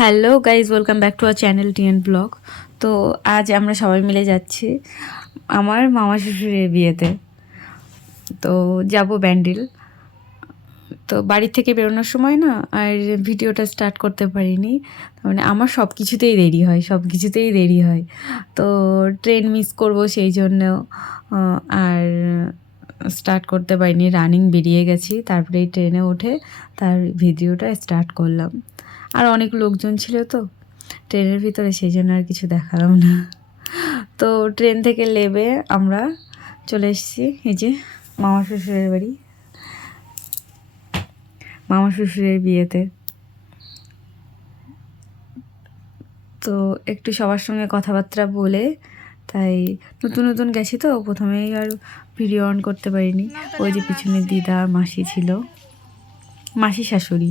Hello guys, welcome back to our channel TN blog. তো আজ আমরা সবাই মিলে যাচ্ছি আমার মামা শ্বশুরের বিয়েতে। তো যাব ব্যান্ডেল। তো বাড়ি থেকে বেরোনোর সময় না আর ভিডিওটা স্টার্ট করতে পারিনি। মানে আমার সব কিছুতেই দেরি হয়। তো ট্রেন মিস করব সেই জন্য আর স্টার্ট করতে পারিনি। রানিং বেরিয়ে গেছি, তারপরে এই ট্রেনে উঠে তার ভিডিওটা স্টার্ট করলাম। আর অনেক লোকজন ছিল তো ট্রেনের ভিতরে, সেই জন্য আর কিছু দেখালাম না। তো ট্রেন থেকে নেমে আমরা চলে এসেছি এই যে মামা শ্বশুরের বাড়ি, মামা শ্বশুরের বিয়েতে। তো একটু সবার সঙ্গে কথাবার্তা বলে, তাই নতুন গেছি তো প্রথমেই আর ভিডিও অন করতে পারিনি। ওই যে পিছনে দিদা মাসি ছিল, মাসি শাশুড়ি।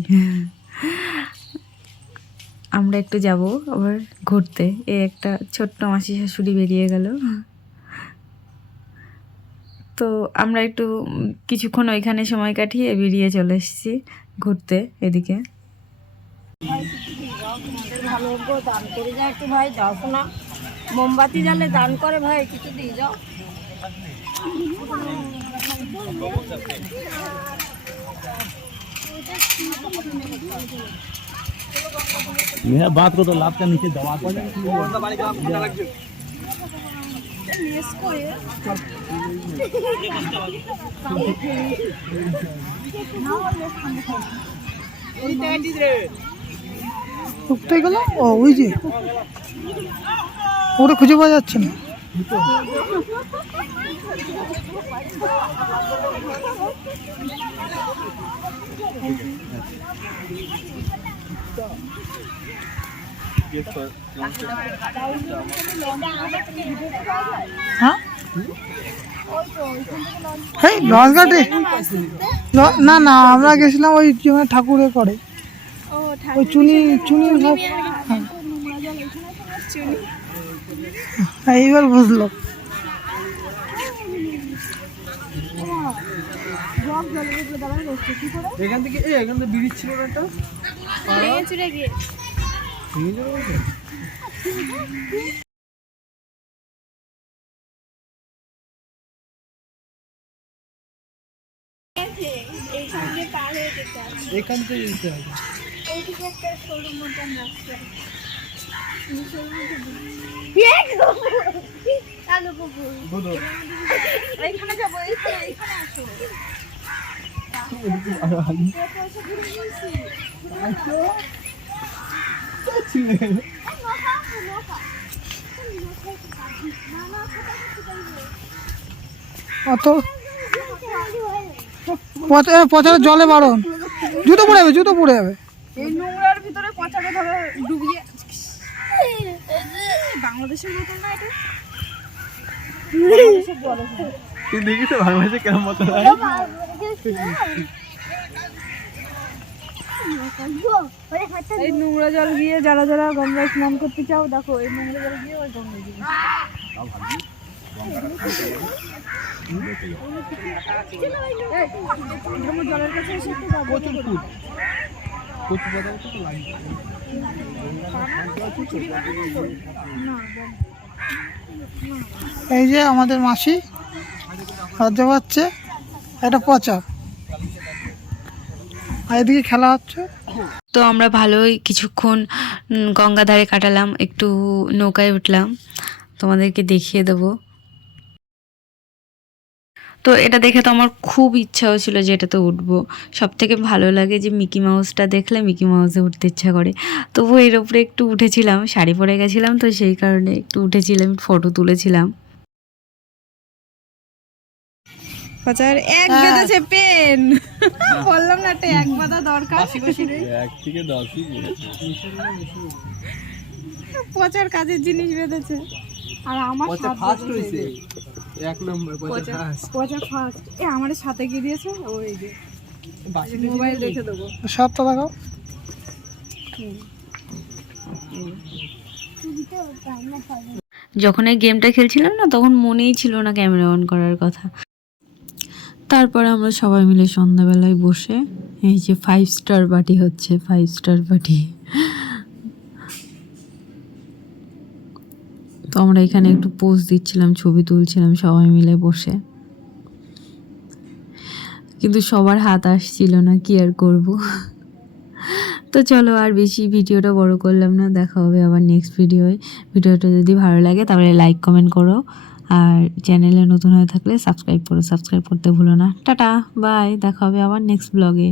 আমরা একটু যাব আবার ঘুরতে, একটা ছোট্ট মাসি শাশুড়ি বেরিয়ে গেল। তো আমরা একটু কিছুক্ষণ ওইখানে সময় কাটিয়ে বেরিয়ে চলে এসেছি ঘুরতে এদিকে। ভালো দান করে যায় একটু ভাই, দাও না মোমবাতি জ্বালে দান করে ভাই, কিছু দিয়ে যাও। मेरा बात को तो लाभ का नीचे दबा पड़े। কোথায় গেল? ও ওই যে ওটা খুঁজে পাওয়া যাচ্ছে না। হ্যাঁ এই লঞ্চ ঘাটে না না, আমরা গেছিলাম ওই ঠাকুরে করে ওই চুনি সব। হ্যাঁ এইবার বুঝলো। এখান থেকে ব্রিজ ছিল না একটা, এখান থেকে যেতে হবে। অত পচার জলে বারণ, জুতো পড়ে যাবে। এই নোংরার ভিতরে পচাকে ধরে ডুবিয়ে, বাংলাদেশের মতন না এটা। তুই দেখিস বাংলাদেশে কেমন মতো এই নোংরা জল গিয়ে যারা যারা গঙ্গায় স্নান করতে চাও, দেখো এই নোংরা জল গিয়ে ওই গঙ্গায় গিয়ে জলের কাছে এসে একটু প্রচুর ফুল, প্রচুর কথা তো লাগে। এই যে আমাদের মাসি লজ্জা পাচ্ছে, এটা পচা, আর এদিকে খেলা হচ্ছে। তো আমরা ভালোই কিছুক্ষণ গঙ্গাধারে কাটালাম, একটু নৌকায় উঠলাম, তোমাদেরকে দেখিয়ে দেবো। তো এটা দেখে তো আমার খুব ইচ্ছা হচ্ছিলো যে এটাতে উঠবো। সব থেকে ভালো লাগে যে মিকি মাউসটা দেখলে মিকি মাউসে উঠতে ইচ্ছা করে। তবু এর উপরে একটু উঠেছিলাম, শাড়ি পরে গেছিলাম তো সেই কারণে একটু উঠেছিলাম, ফটো তুলেছিলাম। পচার এক বেঁধেছে পেন, বললাম না একটা এক বাঁধা দরকার। এক থেকে 10ই পচার কাজের জিনিস বেঁধেছে। আর আমার ফার্স্ট হইছে, এক নম্বর পচা ফার্স্ট। আমাদের সাথে গিয়ে দিয়েছে ওই যে মোবাইল রেখে দেবো। সাতটা দেখাও। যখন এই গেমটা খেলছিলাম না, তখন মনেই ছিল না ক্যামেরা অন করার কথা। তারপরে আমরা সবাই মিলে সন্ধ্যাবেলায় বসে এই যে 5 স্টার পার্টি হচ্ছে, 5 স্টার পার্টি। তো আমরা এখানে একটু পোজ দিচ্ছিলাম, ছবি তুলছিলাম সবাই মিলে বসে, কিন্তু সবার হাত আসছিল না, কি আর করব। তো চলো আর বেশি ভিডিওটা বড় করলাম না, দেখা হবে আবার নেক্সট ভিডিওটা যদি ভালো লাগে তাহলে লাইক কমেন্ট করো, আর চ্যানেলে নতুন হয়ে থাকলে সাবস্ক্রাইব করো, সাবস্ক্রাইব করতে ভুলো না। টাটা, বাই, দেখা হবে আবার নেক্সট ব্লগে।